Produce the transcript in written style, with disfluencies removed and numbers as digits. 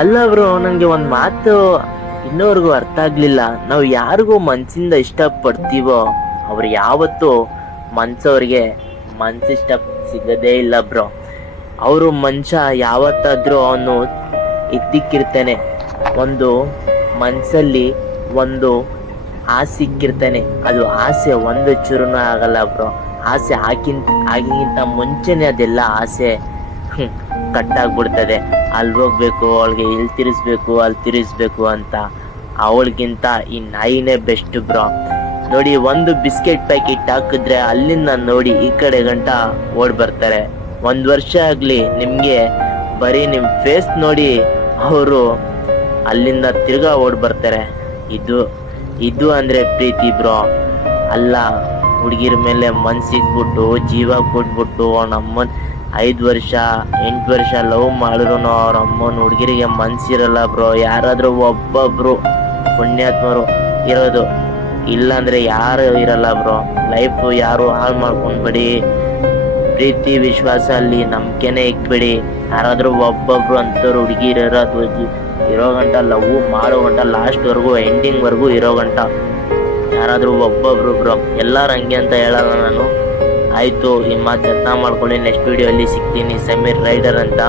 ಅಲ್ಲ ಬ್ರೋ, ನನಗೆ ಒಂದು ಮಾತು ಇನ್ನೋರ್ಗು ಅರ್ಥ ಆಗ್ಲಿಲ್ಲ. ನಾವು ಯಾರಿಗೂ ಮನ್ಸಿಂದ ಇಷ್ಟ ಪಡ್ತೀವೋ ಅವ್ರು ಯಾವತ್ತೂ ಮನ್ಸವ್ರಿಗೆ ಮನ್ಸಿಷ್ಟ ಸಿಗದೇ ಇಲ್ಲ ಬ್ರೋ. ಅವರು ಮನುಷ್ಯ ಯಾವತ್ತಾದ್ರೂ ಅವನು ಇದ್ದಿಕ್ಕಿರ್ತಾನೆ, ಒಂದು ಮನ್ಸಲ್ಲಿ ಒಂದು ಆಸೆ ಇಕ್ಕಿರ್ತಾನೆ. ಅದು ಆಸೆ ಒಂದು ಚೂರುನೂ ಆಗಲ್ಲ ಬ್ರೋ. ಆಸೆ ಆಗಿಂತ ಮುಂಚೆನೆ ಅದೆಲ್ಲ ಆಸೆ ಕಟ್ಟಾಗ್ಬಿಡ್ತದೆ. ಅಲ್ಲಿ ಹೋಗ್ಬೇಕು, ಅವಳಿಗೆ ಇಲ್ಲಿ ತಿರ್ಸ್ಬೇಕು, ಅಲ್ಲಿ ತಿರ್ಸ್ಬೇಕು ಅಂತ. ಅವಳಿಗಿಂತ ಈ ನಾಯಿನೇ ಬೆಸ್ಟ್ ಬ್ರೋ. ನೋಡಿ, ಒಂದು ಬಿಸ್ಕೆಟ್ ಪ್ಯಾಕೆಟ್ ಹಾಕಿದ್ರೆ ಅಲ್ಲಿಂದ ನೋಡಿ ಈ ಕಡೆ ಗಂಟ ಓಡ್ ಬರ್ತಾರೆ. 1 ವರ್ಷ ಆಗ್ಲಿ ನಿಮ್ಗೆ ಬರೀ ನಿಮ್ ಫೇಸ್ ನೋಡಿ ಅವರು ಅಲ್ಲಿಂದ ತಿರ್ಗಾ ಓಡ್ ಬರ್ತಾರೆ. ಇದು ಇದು ಅಂದ್ರೆ ಪ್ರೀತಿ ಬ್ರೋ. ಅಲ್ಲ, ಹುಡುಗಿರ ಮೇಲೆ ಮನ್ಸಿಗ್ಬಿಟ್ಟು ಜೀವ ಕೊಟ್ಬಿಟ್ಟು ಅವನ ಅಮ್ಮನ್ 5 ವರ್ಷ 8 ವರ್ಷ ಲವ್ ಮಾಡಿದ್ರು ಅವ್ರ ಅಮ್ಮನ ಹುಡುಗಿರಿಗೆ ಮನ್ಸಿರಲ್ಲ ಬ್ರೋ. ಯಾರಾದ್ರೂ ಒಬ್ಬೊಬ್ರು ಪುಣ್ಯಾತ್ಮರು ಇರೋದು, ಇಲ್ಲಾಂದ್ರೆ ಯಾರು ಇರಲ್ಲ ಬ್ರೋ. ಲೈಫ್ ಯಾರು ಹಾಳು ಮಾಡ್ಕೊಂಡ್ಬಿಡಿ. ಪ್ರೀತಿ ವಿಶ್ವಾಸ ಅಲ್ಲಿ ನಂಬಿಕೆನೆ ಇಕ್ಬಿಡಿ. ಯಾರಾದ್ರೂ ಒಬ್ಬೊಬ್ರು ಅಂತವ್ರು ಹುಡುಗಿರ್ ಇರೋ ಗಂಟ ಲವ್ ಮಾಡೋ ಗಂಟ ಲಾಸ್ಟ್ ವರ್ಗು ಎಂಡಿಂಗ್ ವರ್ಗು ಇರೋ ಗಂಟ ಯಾರಾದ್ರೂ ಒಬ್ಬೊಬ್ರು ಬ್ರೋ. ಎಲ್ಲಾರು ಹಂಗೆ ಅಂತ ಹೇಳಲ್ಲ ನಾನು. ಆಯ್ತು, ಈ ಮಾತು ಅರ್ಥ ಮಾಡ್ಕೊಳ್ಳಿ. ನೆಕ್ಸ್ಟ್ ವಿಡಿಯೋ ಅಲ್ಲಿ ಸಿಗ್ತೀನಿ. ಸಮೀರ್ ರೈಡರ್ ಅಂತ.